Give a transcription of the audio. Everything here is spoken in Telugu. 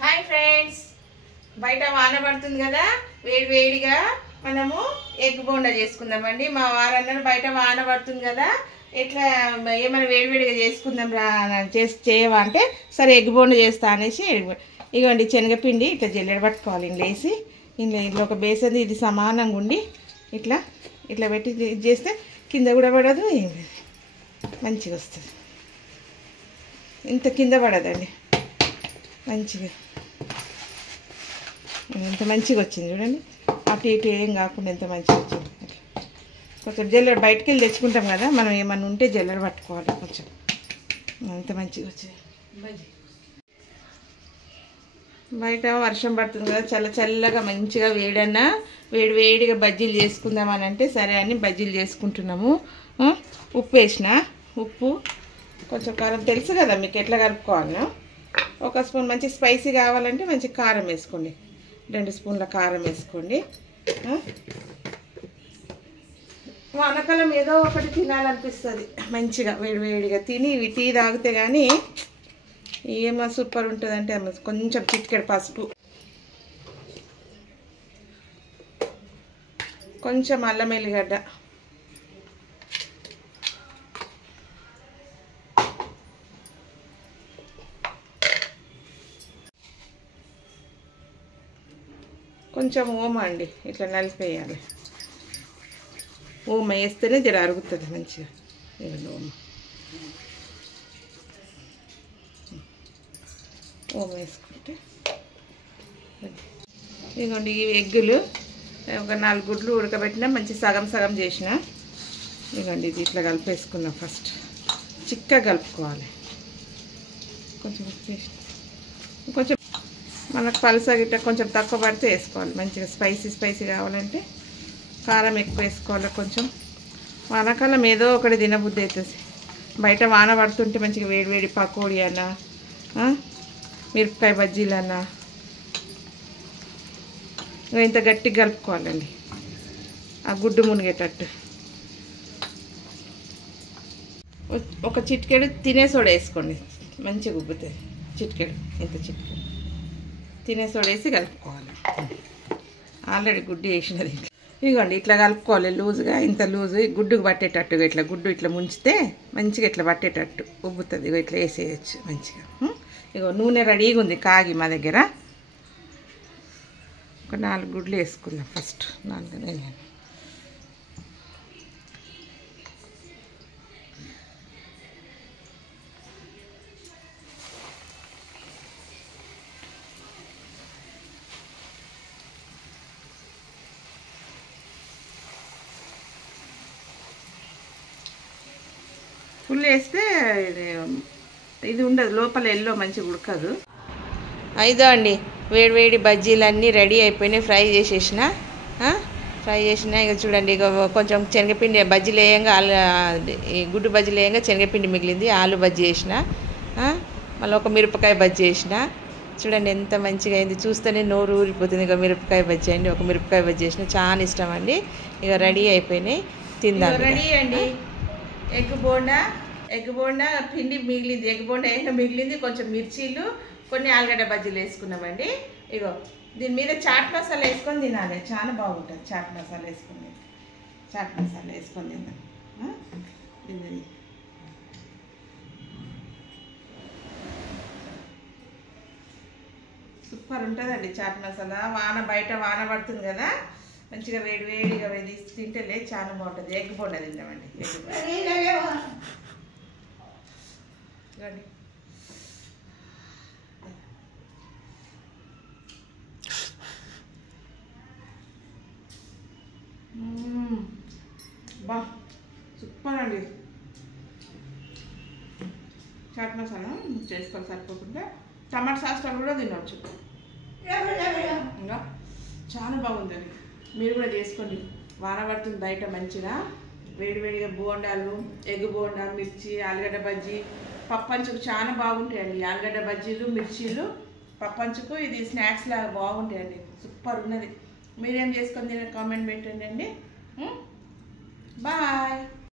హాయ్ ఫ్రెండ్స్, బయట వాన పడుతుంది కదా, వేడి వేడిగా మనము ఎగ్ బోండా చేసుకుందామండి. మా వారన్నారు బయట వాన పడుతుంది కదా, ఎట్లా ఏమైనా వేడివేడిగా చేసుకుందాం రా చేయవా అంటే, సరే ఎగ్ బోండా చేస్తా అనేసి ఇగోండి శనగపిండి ఇట్లా జల్లెడ పట్టుకోవాలి. ఇంట్లో వేసి ఇంట్లో ఒక బేసన్ ఇది సమానంగా ఉండి ఇట్లా ఇట్లా పెట్టి చేస్తే కింద కూడా పడదు, మంచిగా వస్తుంది. ఇంత కింద పడదండి, మంచిగా ఎంత మంచిగా వచ్చింది చూడండి. అటు ఇటు ఏం కాకుండా ఎంత మంచిగా వచ్చింది. అట్లా కొంచెం జల్లెడ బయటికి వెళ్ళి తెచ్చుకుంటాం కదా, మనం ఏమన్నా ఉంటే జల్లెడ పట్టుకోవాలి. కొంచెం ఎంత మంచిగా వచ్చింది. బయట వర్షం పడుతుంది కదా, చల్ల చల్లగా మంచిగా వేడివేడిగా బజ్జీలు చేసుకుందామని అంటే సరే అని బజ్జీలు చేసుకుంటున్నాము. ఉప్పు వేసిన, ఉప్పు కొంచెం కారం తెలుసు కదా మీకు ఎట్లా కలుపుకోవాలో. ఒక స్పూన్ మంచి స్పైసీ కావాలంటే మంచి కారం వేసుకోండి, 2 స్పూన్ల కారం వేసుకోండి. వానకాలం ఏదో ఒకటి తినాలనిపిస్తుంది మంచిగా వేడివేడిగా తిని ఇవి టీ తాగితే కానీ ఏమో సూపర్ ఉంటుంది. అంటే కొంచెం చిటికెడు పసుపు, కొంచెం అల్లం ఎల్లిగడ్డ, కొంచెం ఓమ అండి, ఇట్లా నలిపేయాలి. ఓమ వేస్తేనే జర అరుగుతుంది మంచిగా. ఓమ వేసుకుంటే ఇదిగోండి ఈ ఎగ్గులు ఒక 4 గుడ్లు ఉడకబెట్టినా, మంచి సగం సగం చేసిన. ఇదిగోండి ఇది ఇట్లా కలిపేసుకున్నాం. ఫస్ట్ చిక్కగా కలుపుకోవాలి. కొంచెం మనకు పలుస గిట్ట కొంచెం తక్కువ పడితే వేసుకోవాలి. మంచిగా స్పైసీ కావాలంటే కారం ఎక్కువ వేసుకోవాలి. కొంచెం వానాకాలం ఏదో ఒకటి తినబుద్ధి అవుతుంది. బయట వాన పడుతుంటే మంచిగా వేడివేడి పకోడీ అన్నా, మిరపకాయ బజ్జీలన్నా ఇంత గట్టిగా కలుపుకోవాలండి, ఆ గుడ్డు మునిగేటట్టు. ఒక చిటికెడు తినే సోడా వేసుకోండి, మంచిగా ఉబ్బుతుంది. చిటికెడు, ఇంత చిటికెడు తినే సోడా వేసి కలుపుకోవాలి. ఆల్రెడీ గుడ్డు వేసినది. ఇదిగోండి ఇట్లా కలుపుకోవాలి లూజుగా, ఇంత లూజు గుడ్డుకు పట్టేటట్టుగా. ఇట్లా గుడ్డు ఇట్లా ముంచితే మంచిగా ఇట్లా పట్టేటట్టు ఉబ్బుతుంది. ఇగో ఇట్లా వేసేయచ్చు మంచిగా. ఇగో నూనె రెడీగా ఉంది కాగి మా దగ్గర. ఒక 4 గుడ్లు వేసుకుందాం ఫస్ట్. 4 ఫుల్ వేస్తే ఇది ఉండదు, లోపల ఎల్లో మంచిగా ఉడకదు. అయిదో అండి వేడివేడి బజ్జీలన్నీ రెడీ అయిపోయినాయి. ఫ్రై చేసేసిన. ఇక చూడండి, ఇక కొంచెం శనగపిండి బజ్జీలు వేయంగా ఈ గుడ్డు బజ్జీలు వేయంగా శనగపిండి మిగిలింది. ఆలు బజ్జీ వేసిన, మళ్ళీ ఒక మిరపకాయ బజ్జీ వేసిన. చూడండి ఎంత మంచిగా అయింది, చూస్తేనే నోరు ఊరిపోతుంది. ఇక మిరపకాయ బజ్జీ అండి, ఒక మిరపకాయ బజ్జీ వేసిన, చాలా ఇష్టం అండి. ఇక రెడీ అయిపోయినాయి, తిందాం. రెడీ అండి ఎగ్ బోండా పిండి మిగిలింది. ఎగ్ బోండా ఏంటో మిగిలింది, కొంచెం మిర్చీలు, కొన్ని ఆలుగడ్డ బజ్జీలు వేసుకున్నామండి. ఇగో దీని మీద చాట్ మసాలా వేసుకొని తినాలి, చాలా బాగుంటుంది. చాట్ మసాలా వేసుకొని తిందాం. సూపర్ ఉంటుందండి చాట్ మసాలా. బయట వాన పడుతుంది కదా, మంచిగా వేడివేడిగా తింటే చాలా బాగుంటుంది. ఎగ్ బోండా తిందామండి. బా సూపర్ అండి. చాట్ మసాలా చేసుకోవాలి, సరిపోకుండా టమాటా సాస్తో కూడా తినవచ్చు. ఇంకా చాలా బాగుందండి, మీరు కూడా చేసుకోండి. వాన పడుతుంది బయట, మంచిగా వేడివేడిగా బోండాలు, ఎగ్ బోండా, మిర్చి, ఆలుగడ్డ బజ్జీ, పప్పంచుకు చాలా బాగుంటాయండి. ఆలుగడ్డ బజ్జీలు, మిర్చీలు, పప్పంచుకు ఇది స్నాక్స్ లాగా బాగుంటాయండి. సూపర్ ఉన్నది. మీరేం చేసుకొని కామెంట్ పెట్టండి అండి. బాయ్.